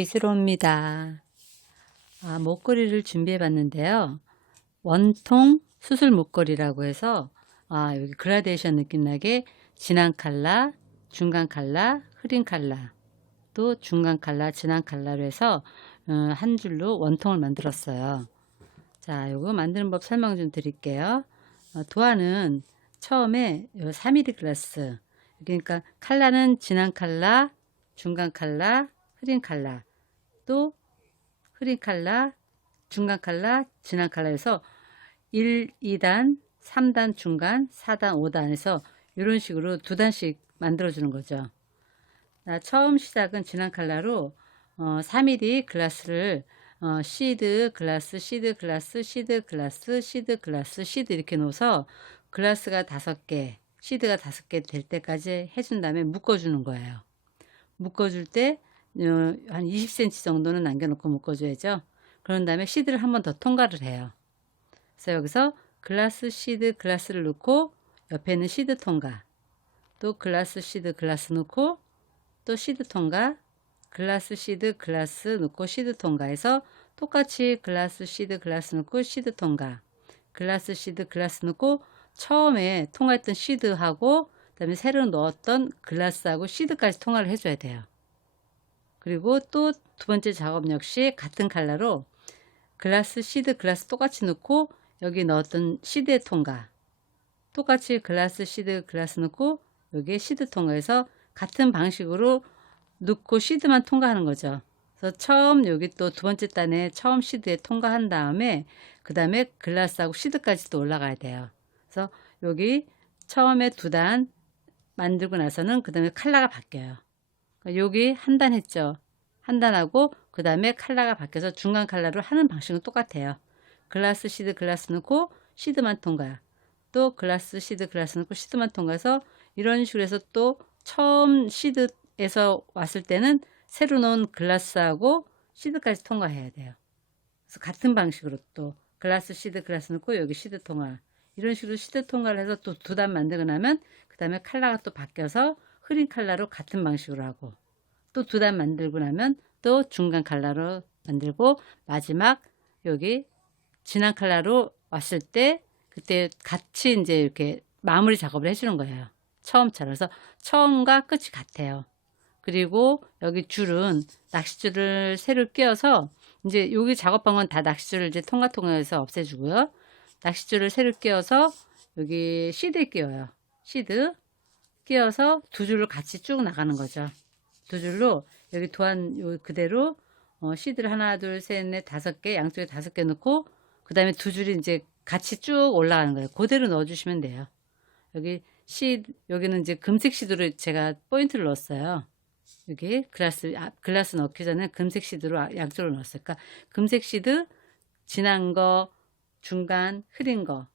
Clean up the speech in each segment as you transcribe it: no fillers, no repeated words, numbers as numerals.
비스로입니다. 목걸이를 준비해 봤는데요. 원통 수술 목걸이라고 해서 여기 그라데이션 느낌 나게 진한 칼라, 중간 칼라, 흐린 칼라, 또 중간 칼라, 진한 칼라로 해서 한 줄로 원통을 만들었어요. 자, 요거 만드는 법 설명 좀 드릴게요. 도안은 처음에 3mm 글라스, 그러니까 칼라는 진한 칼라, 중간 칼라, 흐린 칼라, 또 흐린 칼라, 중간 칼라, 진한 칼라에서 1, 2단, 3단 중간, 4단, 5단에서 이런 식으로 두 단씩 만들어 주는 거죠. 처음 시작은 진한 칼라로 3mm 글라스를 시드 글라스, 시드 글라스, 시드 글라스, 시드 글라스, 시드 이렇게 놓아서 글라스가 5개, 시드가 5개 될 때까지 해준 다음에 묶어주는 거예요. 묶어줄 때 한 20cm 정도는 남겨놓고 묶어줘야죠. 그런 다음에 시드를 한 번 더 통과를 해요. 그래서 여기서 글라스 시드 글라스를 넣고 옆에는 시드 통과, 또 글라스 시드 글라스 넣고 또 시드 통과, 글라스 시드 글라스 넣고 시드 통과해서 똑같이 글라스 시드 글라스 넣고 시드 통과, 글라스 시드 글라스 넣고 처음에 통과했던 시드하고 그다음에 새로 넣었던 글라스하고 시드까지 통과를 해줘야 돼요. 그리고 또 두 번째 작업 역시 같은 칼라로 글라스 시드 글라스 똑같이 넣고 여기 넣었던 시드의 통과, 똑같이 글라스 시드 글라스 넣고 여기에 시드 통과해서 같은 방식으로 넣고 시드만 통과하는 거죠. 그래서 처음 여기 또 두 번째 단에 처음 시드에 통과한 다음에 그 다음에 글라스하고 시드까지 또 올라가야 돼요. 그래서 여기 처음에 2단 만들고 나서는 그 다음에 칼라가 바뀌어요. 여기 한 단 했죠. 한 단하고 그 다음에 칼라가 바뀌어서 중간 칼라로 하는 방식은 똑같아요. 글라스 시드 글라스 넣고 시드만 통과, 또 글라스 시드 글라스 넣고 시드만 통과해서 이런 식으로 해서 또 처음 시드에서 왔을 때는 새로 넣은 글라스하고 시드까지 통과해야 돼요. 그래서 같은 방식으로 또 글라스 시드 글라스 넣고 여기 시드 통과, 이런 식으로 시드 통과를 해서 또 2단 만들고 나면 그 다음에 칼라가 또 바뀌어서 흐린 칼라로 같은 방식으로 하고, 또 2단 만들고 나면 또 중간 칼라로 만들고, 마지막 여기 진한 칼라로 왔을 때 그때 같이 이제 이렇게 마무리 작업을 해주는 거예요. 처음처럼. 그래서 처음과 끝이 같아요. 그리고 여기 줄은 낚싯줄을 새로 끼워서 이제 여기 작업한 건 다 낚싯줄을 이제 통과통과해서 없애주고요. 낚싯줄을 새로 끼워서 여기 시드에 끼워요. 시드 끼워서 2줄로 같이 쭉 나가는 거죠. 2줄로 여기 도안 그대로 시드를 하나, 둘, 셋, 넷, 5개, 양쪽에 5개 넣고 그 다음에 2줄이 이제 같이 쭉 올라가는 거예요. 그대로 넣어주시면 돼요. 여기 여기는 이제 금색 시드로 제가 포인트를 넣었어요. 여기 글라스 넣기 전에 금색 시드로 양쪽으로 넣었어요. 그러니까 금색 시드, 진한 거, 중간, 흐린 거,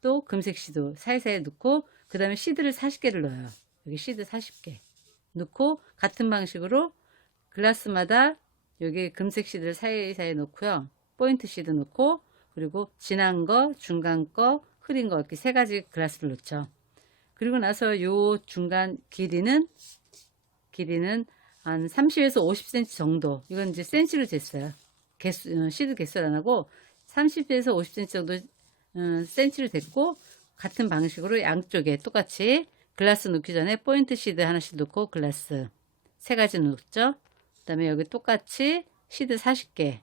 또 금색 시드 사이사이에 넣고 그 다음에 시드를 40개를 넣어요. 여기 시드 40개 넣고 같은 방식으로 글라스마다 여기 금색 시드를 사이사이에 넣고요. 포인트 시드 넣고 그리고 진한 거, 중간 거, 흐린 거 이렇게 3가지 글라스를 넣죠. 그리고 나서 요 중간 길이는 한 30에서 50cm 정도. 이건 이제 센치로 쟀어요. 시드 개수를 안 하고 30에서 50cm 정도 센치로 쟀고, 같은 방식으로 양쪽에 똑같이 글라스 넣기 전에 포인트 시드 하나씩 넣고 글라스 3가지 넣었죠. 그 다음에 여기 똑같이 시드 40개,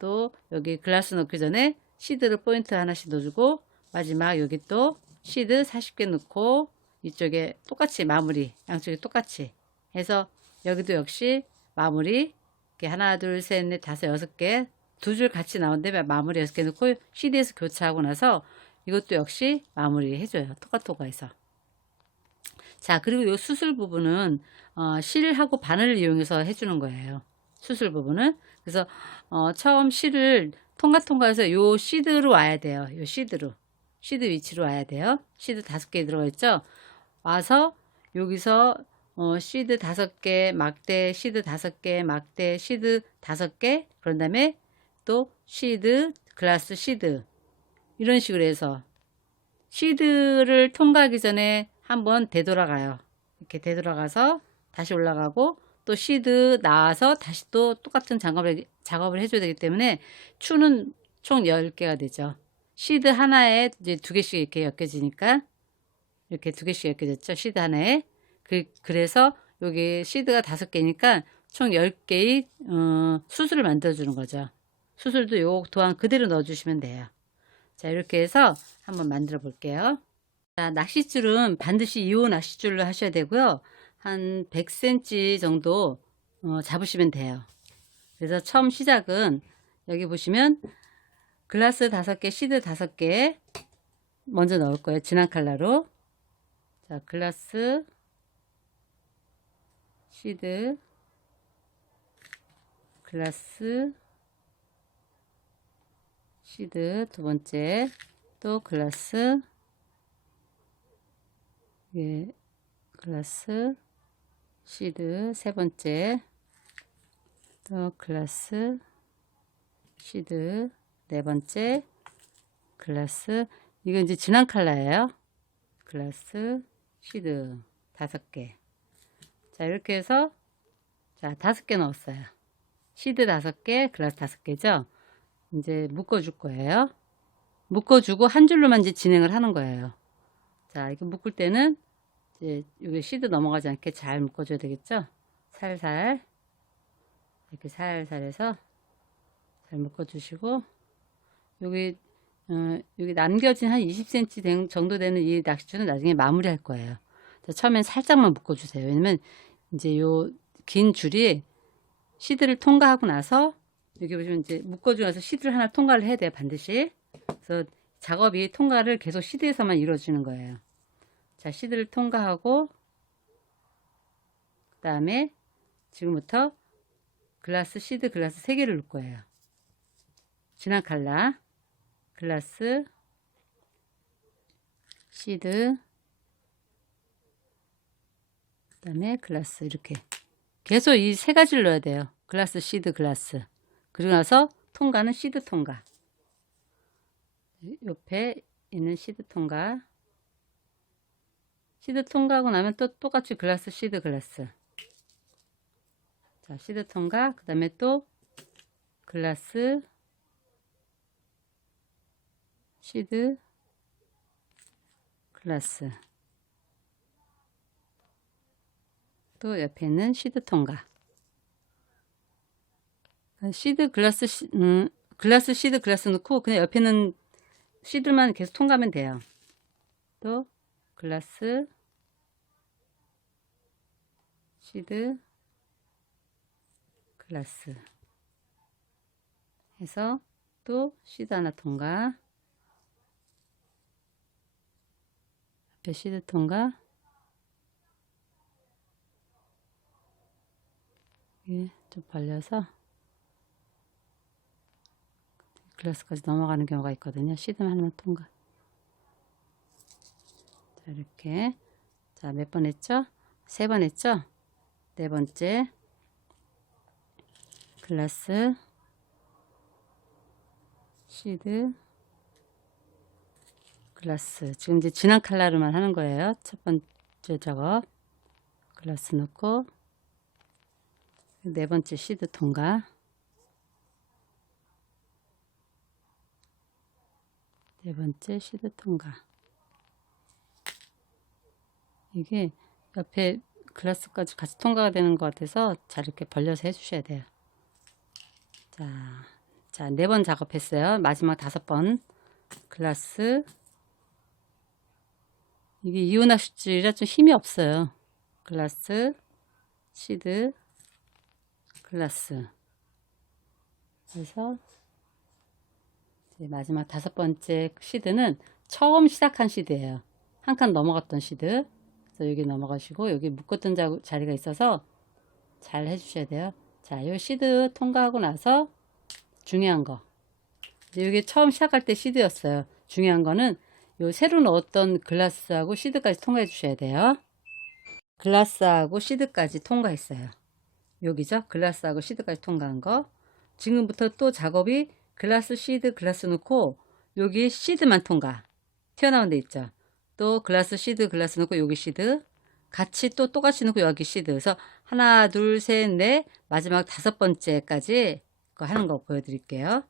또 여기 글라스 넣기 전에 시드를 포인트 하나씩 넣어주고 마지막 여기 또 시드 40개 넣고 이쪽에 똑같이 마무리, 양쪽에 똑같이 해서 여기도 역시 마무리 이렇게 하나, 둘, 셋, 넷, 5, 6개 2줄 같이 나오는데 마무리 6개 넣고 시드에서 교차하고 나서 이것도 역시 마무리 해줘요. 토카토카해서. 자, 그리고 이 수술 부분은 실하고 바늘을 이용해서 해주는 거예요. 수술 부분은. 그래서 처음 실을 통과해서 요 시드로 와야 돼요. 요 시드로. 시드 위치로 와야 돼요. 시드 5개 들어가 있죠. 와서 여기서 시드 5개, 막대, 시드 5개, 막대, 시드 5개, 그런 다음에 또 시드, 글라스 시드, 이런 식으로 해서 시드를 통과하기 전에 한번 되돌아가요. 이렇게 되돌아가서 다시 올라가고 또 시드 나와서 다시 또 똑같은 작업을 해줘야 되기 때문에 추는 총 10개가 되죠. 시드 하나에 이제 2개씩 이렇게 엮여지니까 이렇게 2개씩 엮여졌죠. 시드 하나에. 그래서 여기 시드가 5개니까 총 10개의 수술을 만들어 주는 거죠. 수술도 요 도안 그대로 넣어 주시면 돼요. 자, 이렇게 해서 한번 만들어 볼게요. 자, 낚싯줄은 반드시 2호 낚싯줄로 하셔야 되고요. 한 100cm 정도 잡으시면 돼요. 그래서 처음 시작은 여기 보시면 글라스 5개, 시드 5개 먼저 넣을 거예요. 진한 컬러로. 자, 글라스, 시드, 글라스, 시드 두 번째, 또 글라스, 예, 글라스, 시드 세 번째, 또 글라스, 시드 네 번째, 글라스, 이건 이제 진한 컬러예요. 글라스, 시드 5개. 자, 이렇게 해서 자, 5개 넣었어요. 시드 5개, 글라스 5개죠. 이제 묶어줄 거예요. 묶어주고 한 줄로만 이제 진행을 하는 거예요. 자, 이거 묶을 때는 이제 여기 시드 넘어가지 않게 잘 묶어줘야 되겠죠. 살살 이렇게 살살 해서 잘 묶어주시고 여기 여기 남겨진 한 20cm 정도 되는 이 낚싯줄은 나중에 마무리 할 거예요. 자, 처음엔 살짝만 묶어주세요. 왜냐면 이제 요 긴 줄이 시드를 통과하고 나서 여기 보시면 이제 묶어주고 나서 시드를 하나 통과를 해야 돼요. 반드시. 그래서 작업이 통과를 계속 시드에서만 이루어지는 거예요. 자, 시드를 통과하고 그 다음에 지금부터 글라스, 시드, 글라스 3개를 넣을 거예요. 진한 컬러, 글라스, 시드, 그 다음에 글라스 이렇게 계속 이 3가지를 넣어야 돼요. 글라스, 시드, 글라스. 그리고 나서 통과는 시드 통과. 옆에 있는 시드 통과. 시드 통과하고 나면 또 똑같이 글라스, 시드, 글라스. 자, 시드 통과. 그 다음에 또 글라스, 시드, 글라스. 또 옆에 있는 시드 통과. 시드, 글라스, 글라스, 시드, 글라스 넣고 그냥 옆에는 시드만 계속 통과하면 돼요. 또 글라스, 시드, 글라스 해서 또 시드 하나 통과, 옆에 시드 통과, 예, 좀 벌려서 글라스까지 넘어가는 경우가 있거든요. 시드만 하나만 통과. 자, 이렇게. 자, 몇 번 했죠? 3번 했죠? 4번째. 글라스, 시드, 글라스. 지금 이제 진한 컬러로만 하는 거예요. 첫 번째 작업. 글라스 넣고, 4번째 시드 통과. 4번째 시드 통과. 이게 옆에 글라스까지 같이 통과가 되는 것 같아서 잘 이렇게 벌려서 해주셔야 돼요. 자, 4번 작업했어요. 마지막 5번. 글라스. 이게 이온 낚싯줄이라 좀 힘이 없어요. 글라스, 시드, 글라스. 그래서 이제 마지막 5번째 시드는 처음 시작한 시드예요. 한 칸 넘어갔던 시드. 그래서 여기 넘어가시고 여기 묶었던 자리가 있어서 잘 해주셔야 돼요. 자, 이 시드 통과하고 나서 중요한 거. 이제 이게 처음 시작할 때 시드였어요. 중요한 거는 요 새로 넣었던 글라스하고 시드까지 통과해 주셔야 돼요. 글라스하고 시드까지 통과했어요. 여기죠? 글라스하고 시드까지 통과한 거. 지금부터 또 작업이 글라스, 시드, 글라스 넣고 여기 시드만 통과. 튀어나온 데 있죠? 또 글라스, 시드, 글라스 넣고 여기 시드. 같이 또 똑같이 넣고 여기 시드. 그래서 하나, 둘, 셋, 넷, 마지막 5번째까지 거 하는 거 보여드릴게요.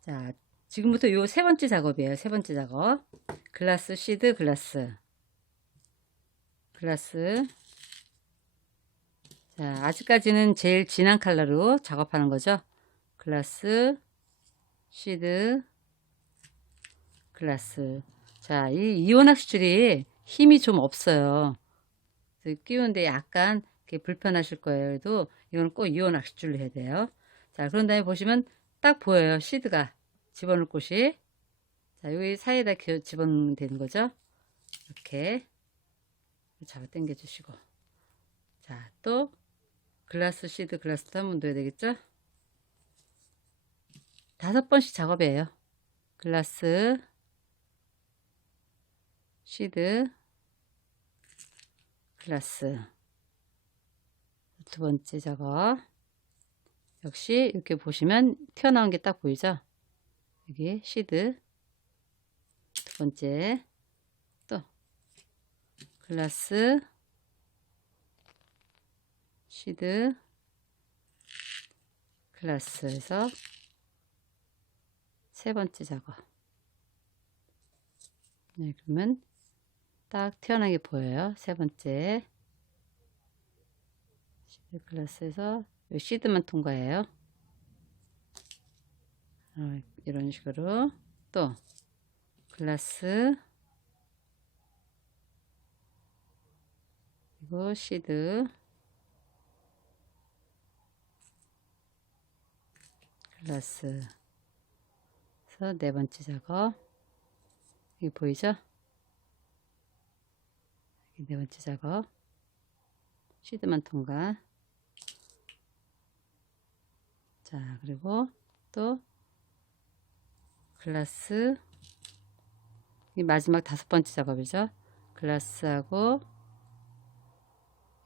자, 지금부터 요 세 번째 작업이에요. 세 번째 작업. 글라스, 시드, 글라스. 글라스. 자, 아직까지는 제일 진한 컬러로 작업하는 거죠. 글라스, 시드, 글라스. 자, 이 이온 확실히 힘이 좀 없어요. 끼우는데 약간 불편하실 거예요. 그래도 이건 꼭 이온 확실로 해야 돼요. 자, 그런 다음에 보시면 딱 보여요. 시드가 집어넣을 곳이. 자, 여기 사이에다 집어넣으면 되는 거죠. 이렇게 잡아 당겨 주시고. 자, 또 글라스, 시드, 글라스도 한번 넣어야 되겠죠. 5번씩 작업이에요. 글라스, 시드, 글라스. 두 번째 작업. 역시 이렇게 보시면 튀어나온 게 딱 보이죠. 여기 시드. 두 번째. 또 글라스, 시드, 글라스에서 세 번째 작업. 네, 그러면 딱 튀어나게 보여요. 세 번째. 시드 글라스에서 시드만 통과해요. 이런 식으로. 또 글라스, 그리고 시드, 글라스. 그래서 네 번째 작업. 여기 보이죠? 여기 네 번째 작업. 시드만 통과. 자, 그리고 또 글라스. 이 마지막 5번째 작업이죠. 글라스하고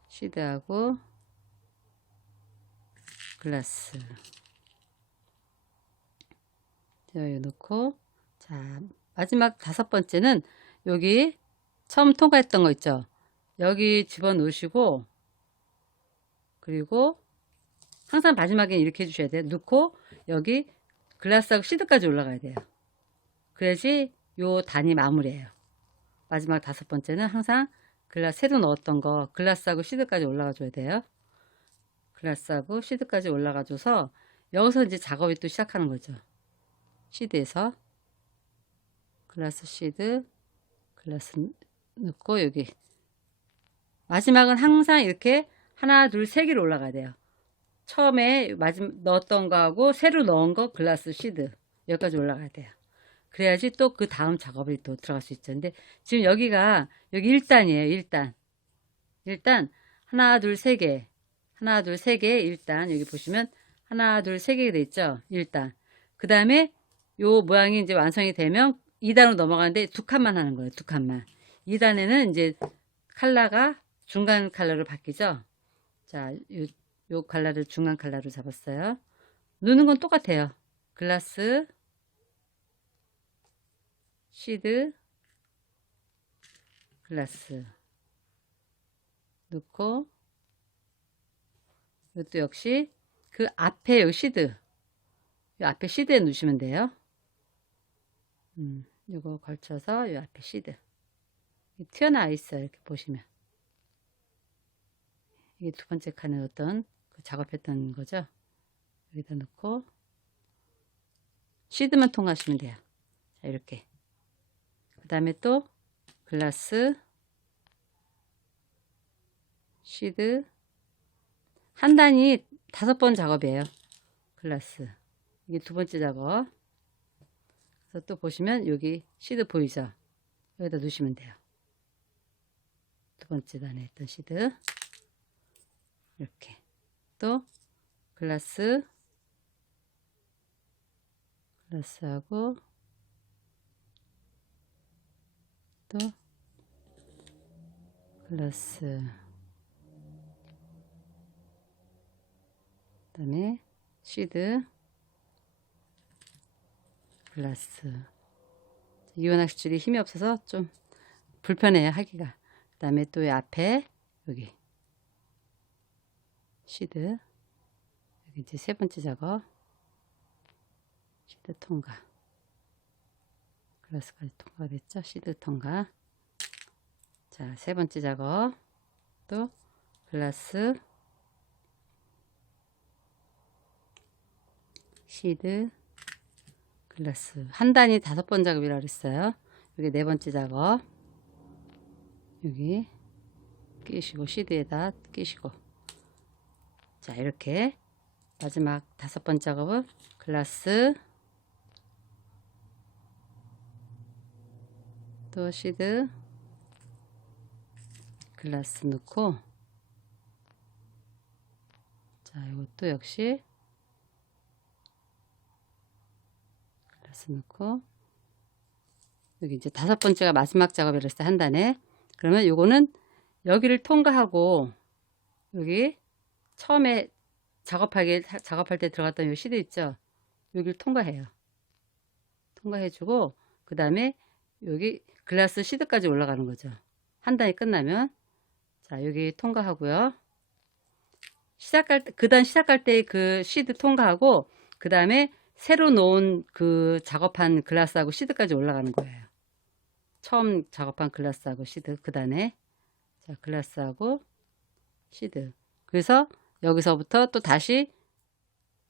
시드하고 글라스. 자, 여기 놓고. 자, 마지막 5번째는 여기 처음 통과했던 거 있죠. 여기 집어넣으시고, 그리고 항상 마지막에 이렇게 해주셔야 돼요. 넣고 여기 글라스하고 시드까지 올라가야 돼요. 그래야지 요 단이 마무리예요. 마지막 5번째는 항상 새로 넣었던 거 글라스하고 시드까지 올라가 줘야 돼요. 글라스하고 시드까지 올라가 줘서 여기서 이제 작업이 또 시작하는 거죠. 시드에서 글라스, 시드, 글라스 넣고 여기 마지막은 항상 이렇게 하나, 둘, 세 개로 올라가야 돼요. 처음에 넣었던 거하고 새로 넣은 거 글라스, 시드 여기까지 올라가야 돼요. 그래야지 또 그 다음 작업이 또 들어갈 수 있죠. 근데 지금 여기가 여기 1단이에요. 1단. 일단 하나, 둘, 세 개. 하나, 둘, 세 개. 1단. 여기 보시면 하나, 둘, 세 개가 돼 있죠. 1단. 그 다음에 요 모양이 이제 완성이 되면 2단으로 넘어가는데 2칸만 하는 거예요. 2칸만. 2단에는 이제 컬러가 중간 컬러로 바뀌죠. 자, 요 컬러를 중간 컬러로 잡았어요. 누는 건 똑같아요. 글라스, 시드, 글라스 넣고, 이것도 역시 그 앞에 요 시드, 요 앞에 시드에 넣으시면 돼요. 요거 걸쳐서 요 앞에 시드. 튀어나와 있어요. 이렇게 보시면. 이게 두 번째 칸에 어떤 작업했던 거죠. 여기다 넣고 시드만 통과하시면 돼요. 자, 이렇게. 그 다음에 또 글라스, 시드. 한 단이 5번 작업이에요. 글라스. 이게 두 번째 작업. 그래서 또 보시면 여기 시드 보이죠? 여기다 넣으시면 돼요. 두 번째 단에 했던 시드. 이렇게. 또 글라스, 글라스하고 또 글라스, 그 다음에 시드, 글라스. 이온 확실히 힘이 없어서 좀 불편해요, 하기가. 그 다음에 또 이 앞에 여기 시드, 여기 이제 세 번째 작업, 시드 통과, 글라스까지 통과가 됐죠. 시드 통과. 자, 세 번째 작업, 또 글라스, 시드, 글라스. 한 단위 5번 작업이라고 그랬어요. 여기 네 번째 작업, 여기 끼시고 시드에다 끼시고, 자, 이렇게 마지막 5번 작업은 글라스, 또 시드, 글라스 넣고, 자, 이것도 역시 글라스 넣고, 여기 이제 5번째가 마지막 작업이라 했어요. 한 단에. 그러면 요거는 여기를 통과하고, 여기 처음에 작업할 때 들어갔던 요 시드 있죠? 여기를 통과해요. 통과해주고, 그 다음에 여기 글라스 시드까지 올라가는 거죠. 한 단이 끝나면. 자, 여기 통과하고요. 그 단 시작할 때 그 시드 통과하고, 그 다음에 새로 놓은 그 작업한 글라스하고 시드까지 올라가는 거예요. 처음 작업한 글라스하고 시드, 그 단에. 자, 글라스하고 시드. 그래서 여기서부터 또 다시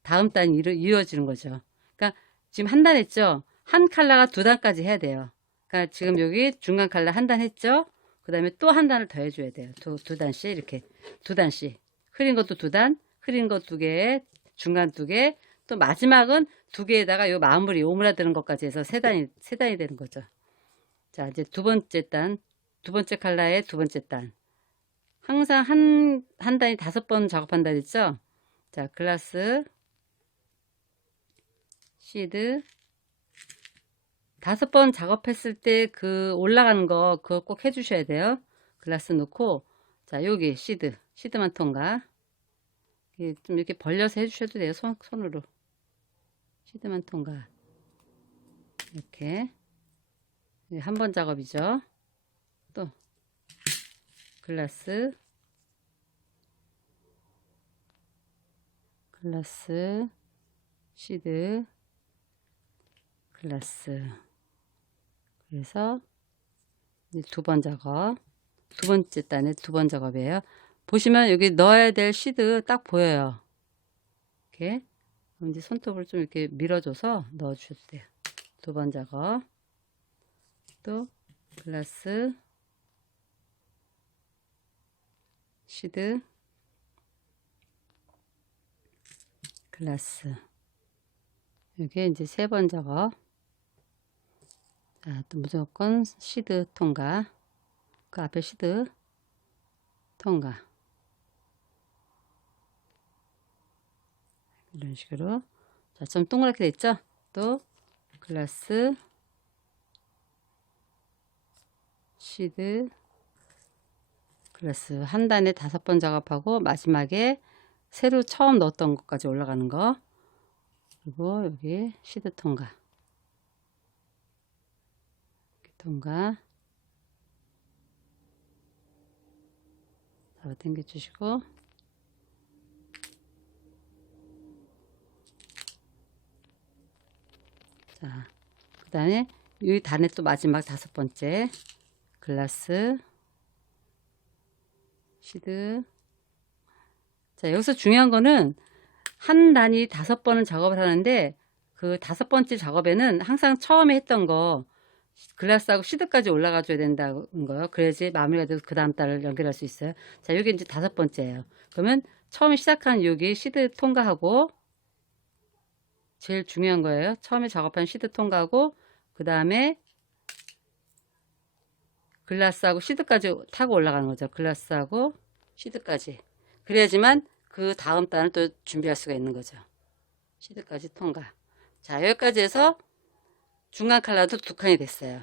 다음 단이 이어지는 거죠. 그러니까 지금 한 단 했죠? 한 컬러가 2단까지 해야 돼요. 그러니까 지금 여기 중간 컬러 한 단 했죠? 그 다음에 또 한 단을 더 해줘야 돼요. 두 단씩, 이렇게. 2단씩. 흐린 것도 2단, 흐린 거 2개, 중간 2개, 또 마지막은 2개에다가 요 마무리, 오므라드는 것까지 해서 3단이 되는 거죠. 자, 이제 두 번째 컬러의 두 번째 단. 항상 한 단이 5번 작업한다 그랬죠? 자, 글라스, 시드, 5번 작업했을 때 그 올라가는 거, 그거 꼭 해주셔야 돼요. 글라스 넣고, 자, 여기 시드만 통과. 좀 이렇게 벌려서 해주셔도 돼요. 손으로. 시드만 통과. 이렇게. 한 번 작업이죠. 또, 글라스, 시드, 글라스. 그래서 2번 작업, 두 번째 단에 2번 작업이에요. 보시면 여기 넣어야 될 시드 딱 보여요. 이렇게. 그럼 이제 손톱을 좀 이렇게 밀어줘서 넣어주셔도 돼요. 2번 작업, 또 글라스, 시드, 글라스. 여기 이제 3번 작업. 자, 또 무조건 시드 통과. 그 앞에 시드 통과. 이런 식으로. 자, 좀 동그랗게 됐죠? 또 글라스, 시드, 글라스. 한 단에 5번 작업하고 마지막에 새로 처음 넣었던 것까지 올라가는 거. 그리고 여기 시드 통과. 통과. 잡아 당겨 주시고, 자, 그 다음에 이 단에 또 마지막 5번째 글라스, 시드. 자, 여기서 중요한 거는 한 단위 5번은 작업을 하는데, 그 5번째 작업에는 항상 처음에 했던 거 글라스하고 시드까지 올라가 줘야 된다는 거예요. 그래야지 마무리가 돼서 그 다음 달을 연결할 수 있어요. 자, 여기 이제 5번째예요. 그러면 처음에 시작한 여기 시드 통과하고, 제일 중요한 거예요. 처음에 작업한 시드 통과하고, 그 다음에 글라스하고 시드까지 타고 올라가는 거죠. 글라스하고 시드까지. 그래야지만 그 다음 단을 또 준비할 수가 있는 거죠. 시드까지 통과. 자, 여기까지 해서 중간 컬러도 2칸이 됐어요.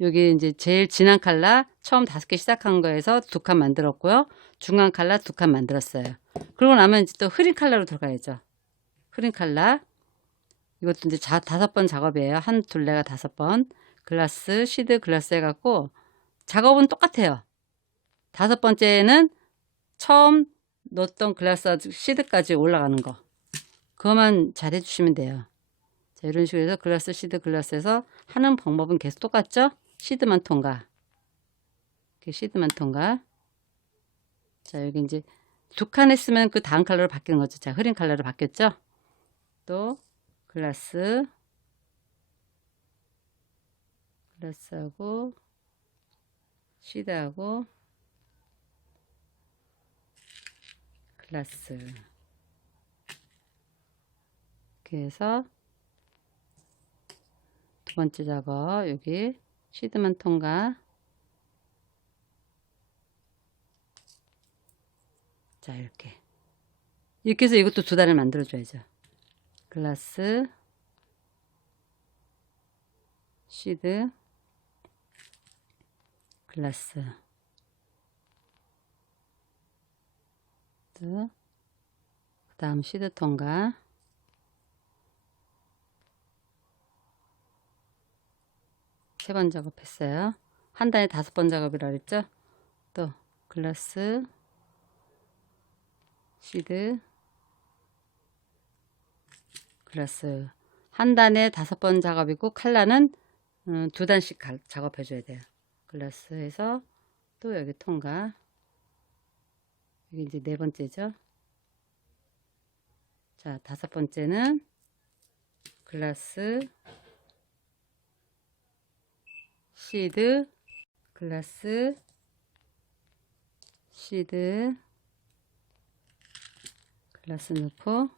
여기 이제 제일 진한 컬러 처음 5개 시작한 거에서 2칸 만들었고요. 중간 컬러 2칸 만들었어요. 그러고 나면 이제 또 흐린 컬러로 들어가야죠. 흐린 컬러. 이것도 이제 5번 작업이에요. 한 둘레가 5번. 글라스, 시드, 글라스 해갖고 작업은 똑같아요. 5번째는 처음 넣었던 글라스 시드까지 올라가는 거. 그것만 잘 해주시면 돼요. 자, 이런 식으로 해서 글라스 시드 글라스에서 하는 방법은 계속 똑같죠? 시드만 통과. 이렇게 시드만 통과. 자, 여기 이제 2칸 했으면 그 다음 컬러로 바뀌는 거죠. 자, 흐린 컬러로 바뀌었죠? 또 글라스하고 시드하고 글라스 이렇게 해서 2번째 작업 여기 시드만 통과. 자, 이렇게 해서 이것도 2단을 만들어 줘야죠. 글라스 시드 글라스 그 다음 시드 통과. 세 번 작업했어요. 한 단에 5번 작업이라 그랬죠. 또 글라스 시드 글라스 한 단에 5번 작업이고 칼라는 2단씩 작업해 줘야 돼요. 글라스에서 또 여기 통과. 여기 이제 4번째죠. 자, 5번째는 글라스 시드 글라스 시드 글라스 넣고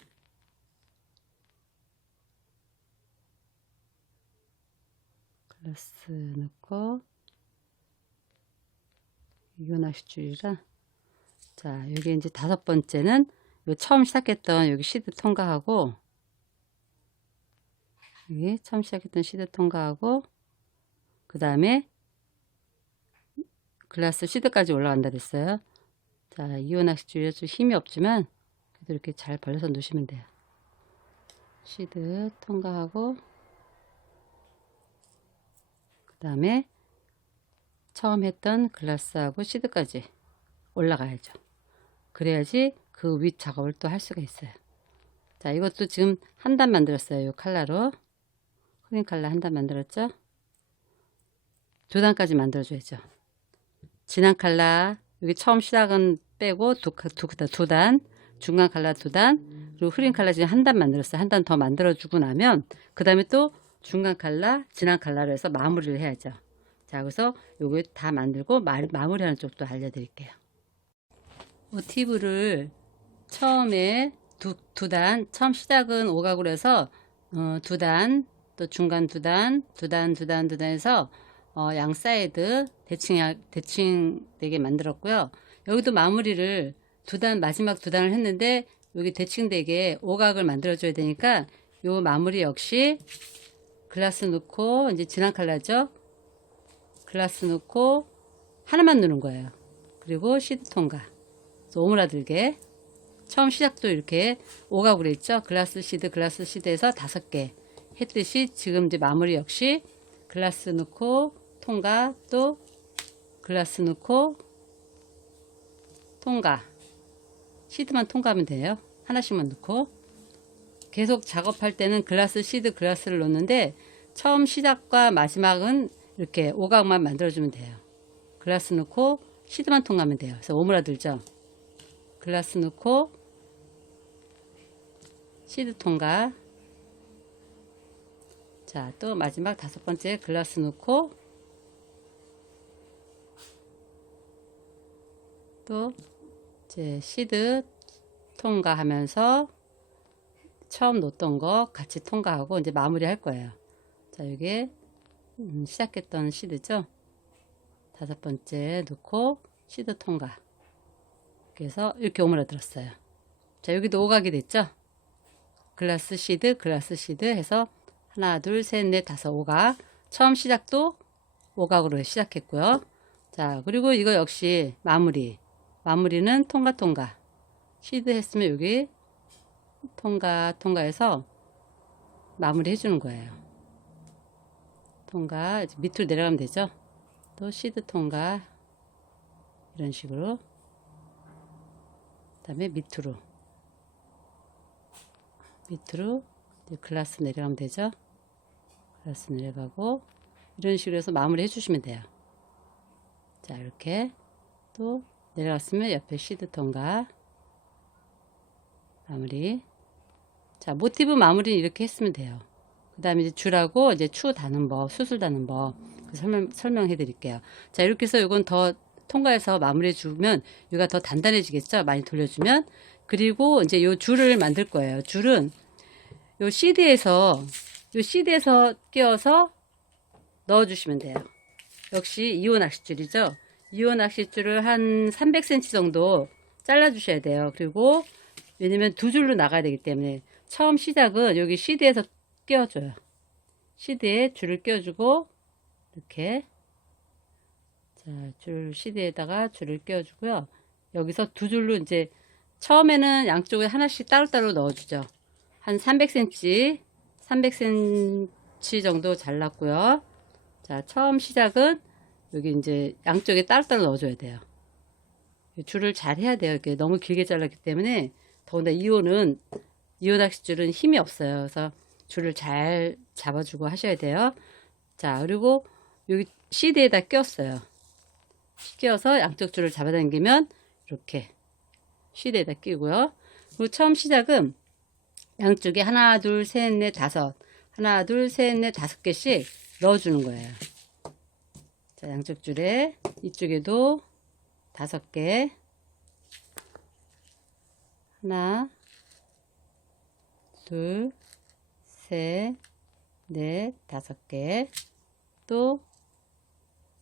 글라스 넣고 이온화시줄이라. 자, 여기 이제 5번째는 요 처음 시작했던 여기 시드 통과하고 여기 처음 시작했던 시드 통과하고 그 다음에 글라스 시드까지 올라간다 그랬어요. 자, 이온화시줄이 좀 힘이 없지만 그래도 이렇게 잘 벌려서 놓으시면 돼요. 시드 통과하고 그 다음에 처음 했던 글라스하고 시드까지 올라가야죠. 그래야지 그 윗 작업을 또 할 수가 있어요. 자, 이것도 지금 한 단 만들었어요. 이 칼라로 흐린 칼라 한 단 만들었죠. 2단까지 만들어줘야죠. 진한 칼라 여기 처음 시작은 빼고 2단, 중간 칼라 2단, 그리고 흐린 칼라 지금 한 단 만들었어요. 한 단 더 만들어주고 나면 그 다음에 또 중간 칼라, 진한 칼라로 해서 마무리를 해야죠. 자, 그래서 요거 다 만들고 마무리하는 쪽도 알려드릴게요. 모티브를 처음에 두 단, 처음 시작은 오각으로 해서 2단, 또 중간 2단, 2단 해서 양 사이드 대칭 되게 만들었고요. 여기도 마무리를 마지막 2단을 했는데 여기 대칭되게 오각을 만들어 줘야 되니까 요 마무리 역시 글라스 넣고 이제 진한 컬러죠. 글라스 넣고 하나만 누른 거예요. 그리고 시드 통과. 오므라들게 처음 시작도 이렇게 오각으로 했죠. 글라스 시드에서 5개 했듯이 지금 이제 마무리 역시 글라스 넣고 통과, 또 글라스 넣고 통과, 시드만 통과하면 돼요. 하나씩만 넣고 계속 작업할 때는 글라스를 넣는데 처음 시작과 마지막은 이렇게 오각만 만들어주면 돼요. 글라스 넣고 시드만 통과하면 돼요. 그래서 오므라들죠. 글라스 넣고 시드 통과. 자, 또 마지막 5번째 글라스 넣고 또 이제 시드 통과하면서 처음 놓던 거 같이 통과하고 이제 마무리 할 거예요. 자, 여기에 시작했던 시드죠. 5번째 넣고 시드 통과. 그래서 이렇게 오므라들었어요. 자, 여기도 오각이 됐죠. 글라스 시드 해서 하나, 둘, 셋, 넷, 5 오각. 처음 시작도 오각으로 시작했고요. 자, 그리고 이거 역시 마무리는 통과. 시드 했으면 여기 통과해서 마무리 해주는 거예요. 통과, 이제 밑으로 내려가면 되죠. 또 시드 통과 이런 식으로, 그 다음에 밑으로 이제 글라스 내려가면 되죠. 글라스 내려가고 이런 식으로 해서 마무리 해주시면 돼요. 자, 이렇게 또 내려갔으면 옆에 시드 통과 마무리. 자, 모티브 마무리는 이렇게 했으면 돼요. 그 다음에 이제 줄하고 이제 추 다는 법, 수술 다는 법 설명해 드릴게요. 자, 이렇게 해서 이건 더 통과해서 마무리해 주면 여기가 더 단단해지겠죠? 많이 돌려주면. 그리고 이제 요 줄을 만들 거예요. 줄은 요 CD에서 끼워서 넣어 주시면 돼요. 역시 2호 낚싯줄이죠. 2호 낚싯줄을 한 300cm 정도 잘라 주셔야 돼요. 그리고 왜냐면 두 줄로 나가야 되기 때문에 처음 시작은 여기 CD에서 끼워줘요. CD에 줄을 끼워주고 이렇게, 자, CD에다가 줄을 끼워주고요. 여기서 두 줄로 이제 처음에는 양쪽에 하나씩 따로따로 넣어주죠. 한 300cm 정도 잘랐고요. 자, 처음 시작은 여기 이제 양쪽에 따로따로 넣어줘야 돼요. 줄을 잘 해야 돼요. 이렇게 너무 길게 잘랐기 때문에. 더군다나 2호 낚싯줄은 힘이 없어요. 그래서 줄을 잘 잡아주고 하셔야 돼요. 자, 그리고 여기 CD에다 꼈어요. 끼워서 양쪽 줄을 잡아당기면 이렇게 CD에다 끼고요. 그리고 처음 시작은 양쪽에 하나, 둘, 셋, 넷, 다섯, 하나, 둘, 셋, 넷, 다섯 개씩 넣어주는 거예요. 자, 양쪽 줄에 이쪽에도 5개, 하나, 둘, 셋, 넷, 5개, 또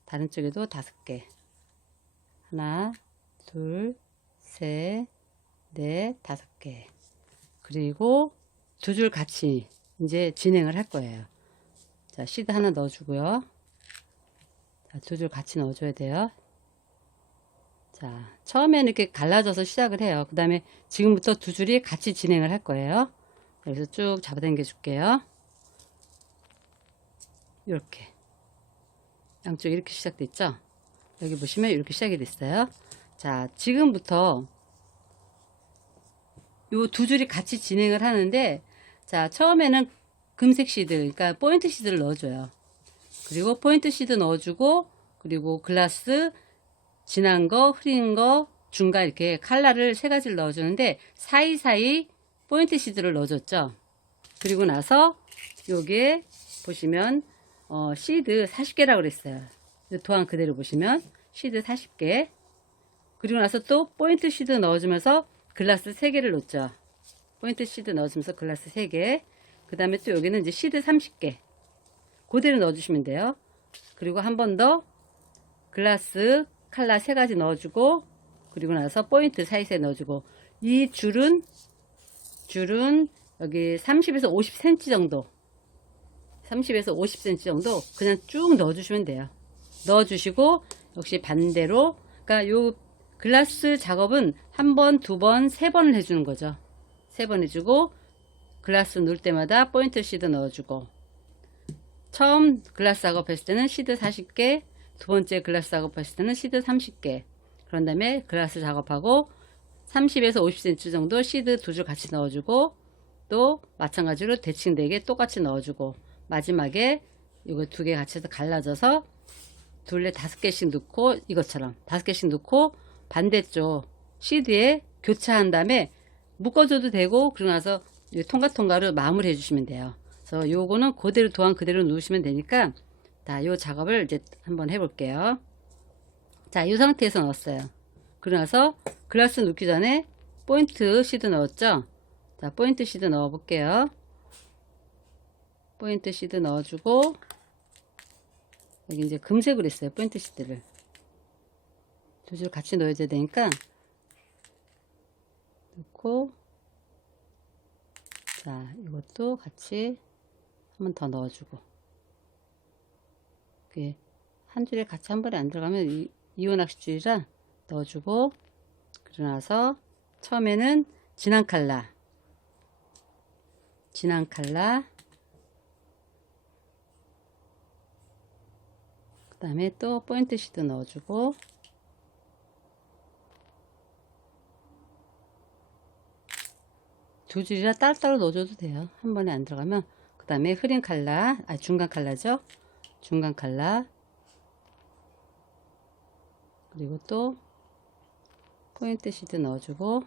다른 쪽에도 5개, 하나, 둘, 셋, 넷, 5개. 그리고 두 줄 같이 이제 진행을 할 거예요. 자, 시드 하나 넣어주고요. 자, 두 줄 같이 넣어줘야 돼요. 자, 처음에는 이렇게 갈라져서 시작을 해요. 그 다음에 지금부터 두 줄이 같이 진행을 할 거예요. 그래서 쭉 잡아당겨 줄게요. 이렇게 양쪽 이렇게 시작됐죠. 여기 보시면 이렇게 시작이 됐어요. 자, 지금부터 요 두 줄이 같이 진행을 하는데, 자, 처음에는 금색 시드, 그러니까 포인트 시드를 넣어줘요. 그리고 포인트 시드 넣어주고, 그리고 글라스, 진한 거, 흐린 거, 중간 이렇게 컬러를 3가지를 넣어주는데, 사이사이 포인트 시드를 넣어줬죠. 그리고 나서 여기에 보시면 시드 40개라고 그랬어요. 도안 그대로 보시면 시드 40개. 그리고 나서 또 포인트 시드 넣어주면서 글라스 3개를 넣었죠. 포인트 시드 넣어주면서 글라스 3개. 그 다음에 또 여기는 이제 시드 30개. 그대로 넣어주시면 돼요. 그리고 한 번 더 글라스 컬러 3가지 넣어주고, 그리고 나서 포인트 사이사이 넣어주고, 이 줄은 여기 30에서 50cm 정도, 30에서 50cm 정도 그냥 쭉 넣어주시면 돼요. 넣어주시고, 역시 반대로, 그러니까 요 글라스 작업은 한 번, 두 번, 3번을 해주는 거죠. 3번 해주고, 글라스 넣을 때마다 포인트 시드 넣어주고, 처음 글라스 작업했을 때는 시드 40개, 두 번째 글라스 작업했을 때는 시드 30개. 그런 다음에 글라스 작업하고 30에서 50cm 정도 시드 두 줄 같이 넣어주고, 또 마찬가지로 대칭되게 똑같이 넣어주고, 마지막에 이거 2개 같이 해서 갈라져서 둘레 5개씩 넣고, 이것처럼 5개씩 넣고 반대쪽 시드에 교차한 다음에 묶어줘도 되고, 그러고 나서 통과로 마무리 해주시면 돼요. 그래서 요거는 그대로 도안 그대로 누우시면 되니까, 자, 요 작업을 이제 한번 해볼게요. 자, 이 상태에서 넣었어요. 그러고 나서 글라스 넣기 전에 포인트 시드 넣었죠. 자, 포인트 시드 넣어 볼게요. 포인트 시드 넣어주고, 여기 이제 금색으로 했어요. 포인트 시드를 두 줄 같이 넣어줘야 되니까 넣고, 자, 이것도 같이 한 번 더 넣어주고, 이렇게 한 줄에 같이 한 번에 안 들어가면 이호 낚싯줄이라 넣어주고, 그러고 나서 처음에는 진한 컬러, 그 다음에 또 포인트 시드 넣어주고, 두 줄이라 따로따로 넣어줘도 돼요. 한 번에 안 들어가면. 그 다음에 흐린 칼라, 중간 칼라죠. 중간 칼라, 그리고 또 포인트 시드 넣어주고,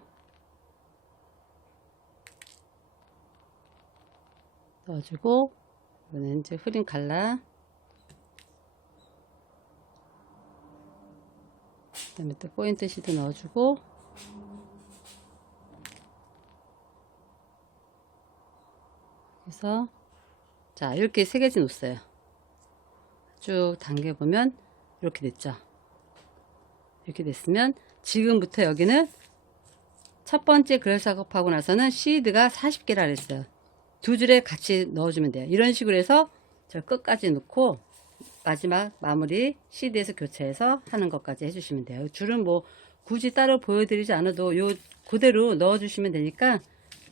이거는 이제 흐린 칼라, 그 다음에 또 포인트 시드 넣어주고, 그래서 자, 이렇게 세 개지 놓았어요. 쭉 당겨보면 이렇게 됐죠. 이렇게 됐으면 지금부터 여기는 첫 번째 그레 작업하고 나서는 시드가 40개라 그랬어요. 두 줄에 같이 넣어주면 돼요. 이런 식으로 해서 저 끝까지 넣고 마지막 마무리 시드에서 교체해서 하는 것까지 해주시면 돼요. 줄은 뭐 굳이 따로 보여드리지 않아도 요 그대로 넣어주시면 되니까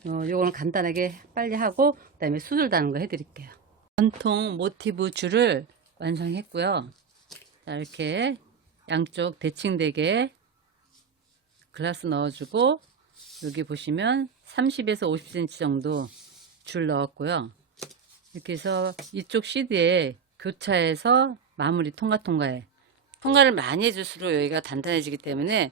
요거는 간단하게 빨리 하고 그 다음에 수술 다는 거 해드릴게요. 전통 모티브 줄을 완성했고요. 자, 이렇게 양쪽 대칭되게 글라스 넣어주고 여기 보시면 30에서 50cm 정도 줄 넣었고요. 이렇게 해서 이쪽 시드에 교차해서 마무리 통과해. 통과를 많이 해줄수록 여기가 단단해지기 때문에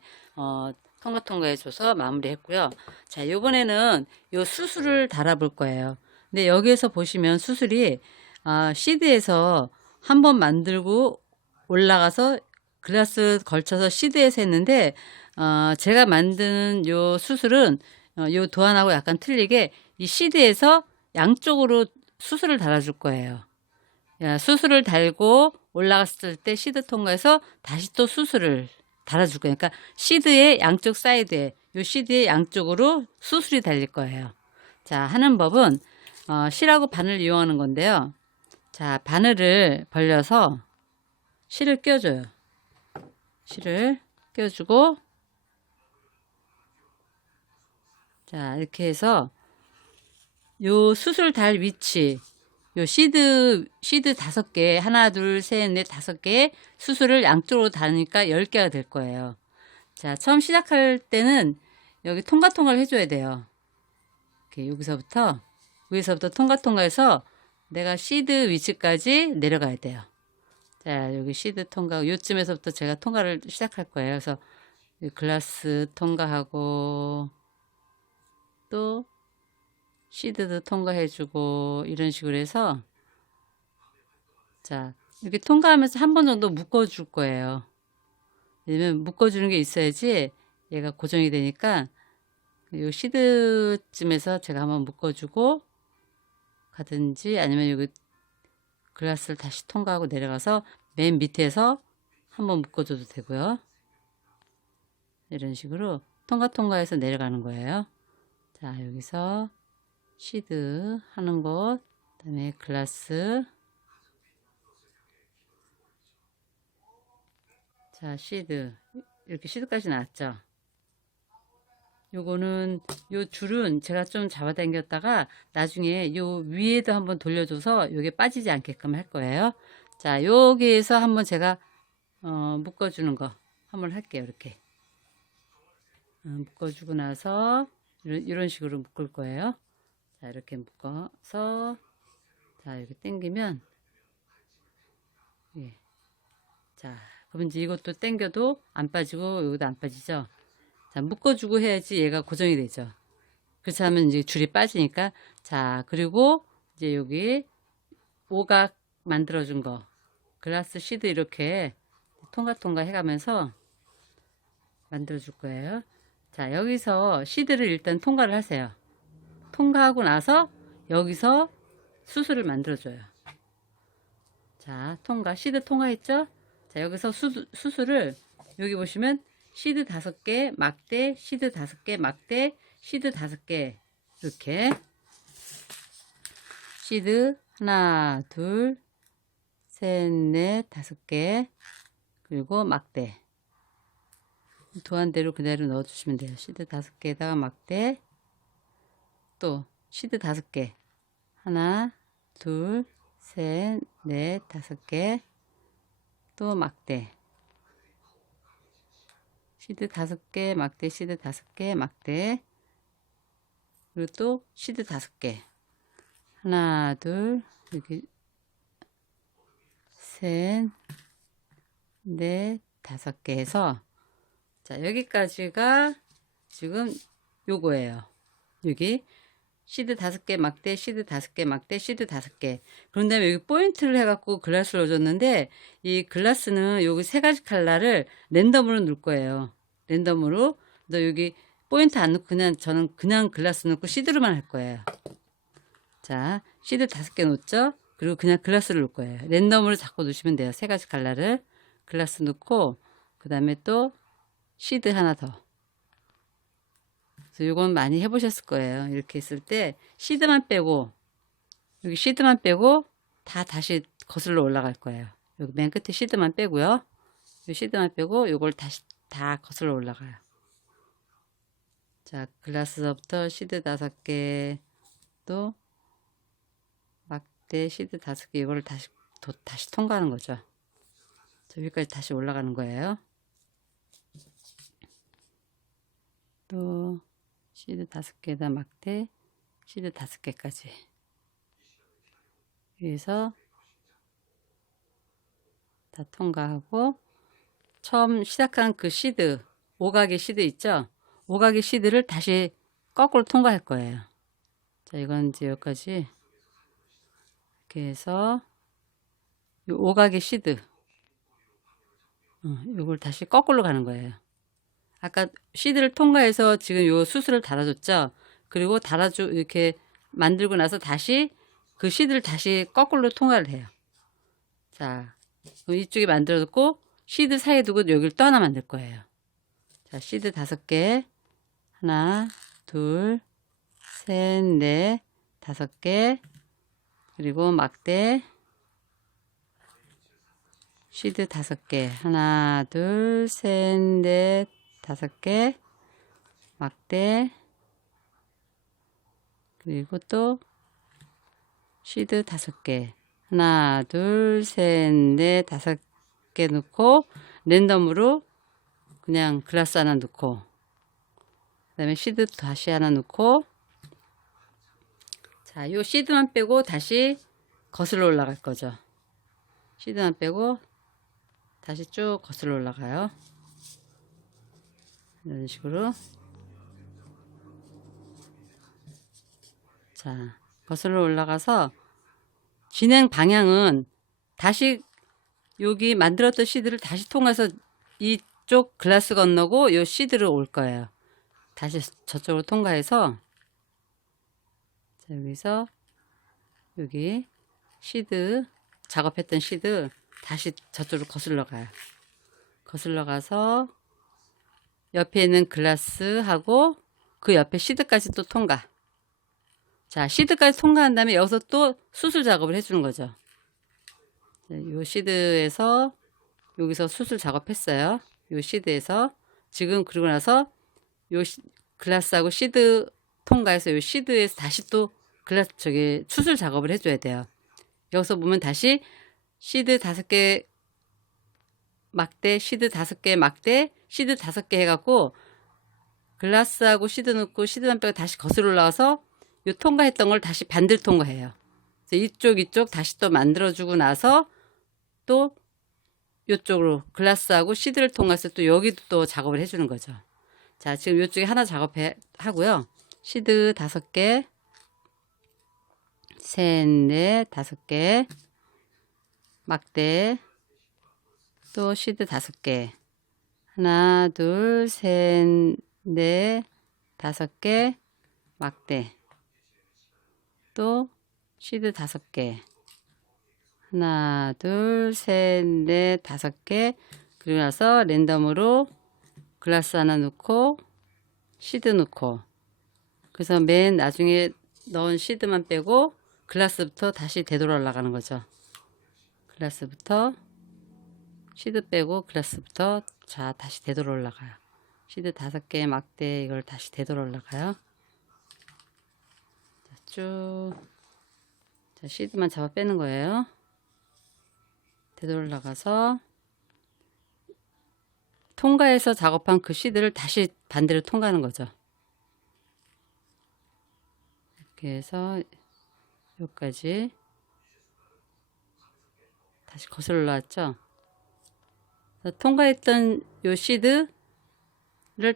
통과해줘서 마무리했고요. 자, 요번에는 요 수술을 달아볼 거예요. 근데 여기에서 보시면 수술이 시드에서 한번 만들고 올라가서 글라스 걸쳐서 시드에서 했는데 제가 만든 요 수술은 요 도안하고 약간 틀리게 이 시드에서 양쪽으로 수술을 달아줄 거예요. 수술을 달고 올라갔을 때 시드 통과해서 다시 또 수술을 달아줄 거예요. 그러니까 시드의 양쪽 사이드에 요 시드의 양쪽으로 수술이 달릴 거예요. 자, 하는 법은 실하고 바늘 이용하는 건데요. 자, 바늘을 벌려서 실을 껴줘요. 실을 껴주고, 자, 이렇게 해서 요 수술 달 위치, 요 시드 5개, 하나, 둘, 셋, 넷, 5개 수술을 양쪽으로 다니까 10개가 될 거예요. 자, 처음 시작할 때는 여기 통과를 해줘야 돼요. 이렇게 여기서부터, 위에서부터 통과해서 내가 시드 위치까지 내려가야 돼요. 자, 여기 시드 통과, 요쯤에서부터 제가 통과를 시작할 거예요. 그래서 글라스 통과하고, 또 시드도 통과해주고, 이런 식으로 해서, 자, 이렇게 통과하면서 한 번 정도 묶어줄 거예요. 왜냐면 묶어주는 게 있어야지 얘가 고정이 되니까, 요 시드쯤에서 제가 한번 묶어주고 가든지 아니면 여기 글라스를 다시 통과하고 내려가서 맨 밑에서 한번 묶어줘도 되고요. 이런 식으로 통과해서 내려가는 거예요. 자, 여기서 시드 하는 곳, 그 다음에 글라스, 자, 시드, 이렇게 시드까지 나왔죠. 요거는 요 줄은 제가 좀 잡아당겼다가 나중에 요 위에도 한번 돌려줘서 요게 빠지지 않게끔 할 거예요. 자, 여기에서 한번 제가 묶어주는 거 한번 할게요. 이렇게 묶어주고 나서 이런 식으로 묶을 거예요. 자, 이렇게 묶어서 자, 이렇게 당기면 예. 자, 그럼 이제 이것도 당겨도 안 빠지고 여기도 안 빠지죠. 자, 묶어주고 해야지 얘가 고정이 되죠. 그렇지 않으면 이제 줄이 빠지니까. 자, 그리고 이제 여기 오각 만들어준 거, 글라스 시드 이렇게 통과 해가면서 만들어줄 거예요. 자, 여기서 시드를 일단 통과를 하세요. 통과하고 나서 여기서 수술을 만들어줘요. 자, 시드 통과했죠? 자, 여기서 수술을 여기 보시면 시드 5개, 막대, 시드 5개, 막대, 시드 5개 이렇게 시드 하나, 둘, 셋, 넷, 5개 그리고 막대 도안대로 그대로 넣어주시면 돼요. 시드 5개에다가 막대 또 시드 5개 하나, 둘, 셋, 넷, 5개 또 막대. 시드 5개, 막대, 시드 5개, 막대. 그리고 또 시드 5개. 하나, 둘, 여기 셋, 넷, 5개 해서, 자, 여기까지가 지금 요거예요. 여기 시드 5개, 막대, 시드 5개, 막대, 시드 5개. 그런 다음에 여기 포인트를 해갖고 글라스를 넣어줬는데, 이 글라스는 여기 3가지 컬러를 랜덤으로 넣을 거예요. 랜덤으로. 너 여기 포인트 안 넣고 저는 그냥 글라스 넣고 시드로만 할 거예요. 자, 시드 5개 넣었죠? 그리고 그냥 글라스를 넣을 거예요. 랜덤으로 자꾸 넣으시면 돼요. 3가지 컬러를. 글라스 넣고, 그 다음에 또 시드 하나 더. 그래서 이건 많이 해보셨을 거예요. 이렇게 했을 때 시드만 빼고, 여기 시드만 빼고 다 다시 거슬러 올라갈 거예요. 여기 맨 끝에 시드만 빼고요. 이 시드만 빼고 이걸 다시 다 거슬러 올라가요. 자, 글라스서부터 시드 5개, 또 막대 시드 5개, 이거를 다시 통과하는 거죠. 저 여기까지 다시 올라가는 거예요. 또 시드 5개에다 막대 시드 5개까지. 여기서 다 통과하고, 처음 시작한 그 시드, 오각의 시드 있죠? 오각의 시드를 다시 거꾸로 통과할 거예요. 자, 이건 이제 여기까지 이렇게 해서 이 오각의 시드, 이걸 다시 거꾸로 가는 거예요. 아까 시드를 통과해서 지금 요 수술을 달아줬죠? 그리고 이렇게 만들고 나서 다시 그 시드를 다시 거꾸로 통과를 해요. 자, 이쪽에 만들어줬고, 시드 사이에 두고 여기를 또 하나 만들 거예요. 자, 시드 5개. 하나, 둘, 셋, 넷, 5개. 그리고 막대. 시드 5개. 하나, 둘, 셋, 넷, 5개. 막대. 그리고 또 시드 5개. 하나, 둘, 셋, 넷, 5개 넣고, 랜덤으로 그냥 글라스 하나 넣고, 그 다음에 시드 다시 하나 넣고, 자, 요 시드만 빼고 다시 거슬러 올라갈 거죠. 시드만 빼고 다시 쭉 거슬러 올라가요. 이런 식으로. 자, 거슬러 올라가서 진행 방향은 다시 여기 만들었던 시드를 다시 통해서 이쪽 글라스 건너고 요 시드로 올 거예요. 다시 저쪽으로 통과해서, 자, 여기서 여기 시드 작업했던 시드 다시 저쪽으로 거슬러 가요. 거슬러 가서 옆에 있는 글라스하고 그 옆에 시드까지 또 통과. 자, 시드까지 통과한 다음에 여기서 또 수술 작업을 해주는 거죠. 자, 요 시드에서 여기서 수술 작업했어요. 요 시드에서 지금, 그리고 나서 요 글라스하고 시드 통과해서 요 시드에서 다시 또 수술 작업을 해줘야 돼요. 여기서 보면 다시 시드 5개 막대, 시드 5개 막대, 시드 5개 해갖고 글라스하고 시드 넣고 시드만 빼고 다시 거슬러 올라와서 요 통과했던 걸 다시 반대로 통과해요. 그래서 이쪽 다시 또 만들어주고 나서 또 요쪽으로 글라스하고 시드를 통과해서 또 여기도 또 작업을 해주는 거죠. 자, 지금 요쪽에 하나 하고요. 시드 5개, 셋, 넷, 5개, 막대, 또 시드 5개, 하나, 둘, 셋, 넷, 5개, 막대, 또 시드 5개, 하나, 둘, 셋, 넷, 5개. 그리고 나서 랜덤으로 글라스 하나 넣고 시드 넣고, 그래서 맨 나중에 넣은 시드만 빼고 글라스부터 다시 되돌아 올라가는 거죠. 글라스부터 시드 빼고 글라스부터, 자, 다시 되돌아 올라가요. 시드 5개 막대, 이걸 다시 되돌아 올라가요. 자, 쭉. 자, 시드만 잡아 빼는 거예요. 되돌아 올라가서 통과해서 작업한 그 시드를 다시 반대로 통과하는 거죠. 이렇게 해서 여기까지 다시 거슬러 올라왔죠. 통과했던 요 시드를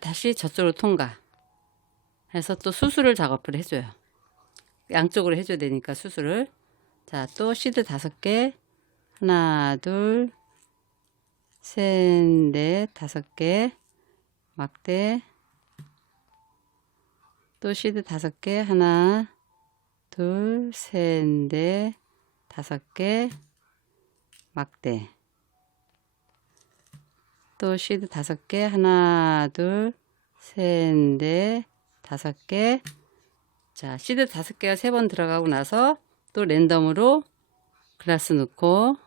다시 저쪽으로 통과해서 또 수술을 작업을 해줘요. 양쪽으로 해줘야 되니까 수술을. 자, 또 시드 5개. 하나, 둘, 셋, 넷, 5개. 막대. 또 시드 5개. 하나, 둘, 셋, 넷, 5개. 막대. 또 시드 5개. 하나, 둘, 셋, 넷, 5개. 자, 시드 5개가 3번 들어가고 나서 또 랜덤으로 글라스 넣고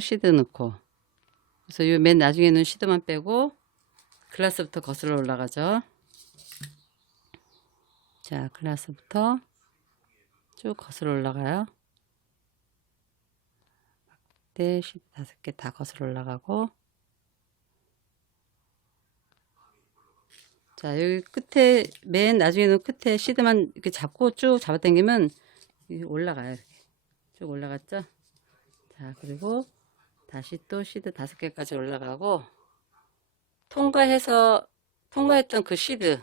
시드 넣고. 그래서 요 맨 나중에는 시드만 빼고 글라스부터 거슬러 올라가죠. 자, 글라스부터 쭉 거슬러 올라가요. 네, 시드 5개 다 거슬러 올라가고. 자, 여기 끝에, 맨 나중에는 끝에 시드만 이렇게 잡고 쭉 잡아당기면 올라가요. 쭉 올라갔죠? 자, 그리고 다시 또 시드 5개까지 올라가고, 통과했던 그 시드,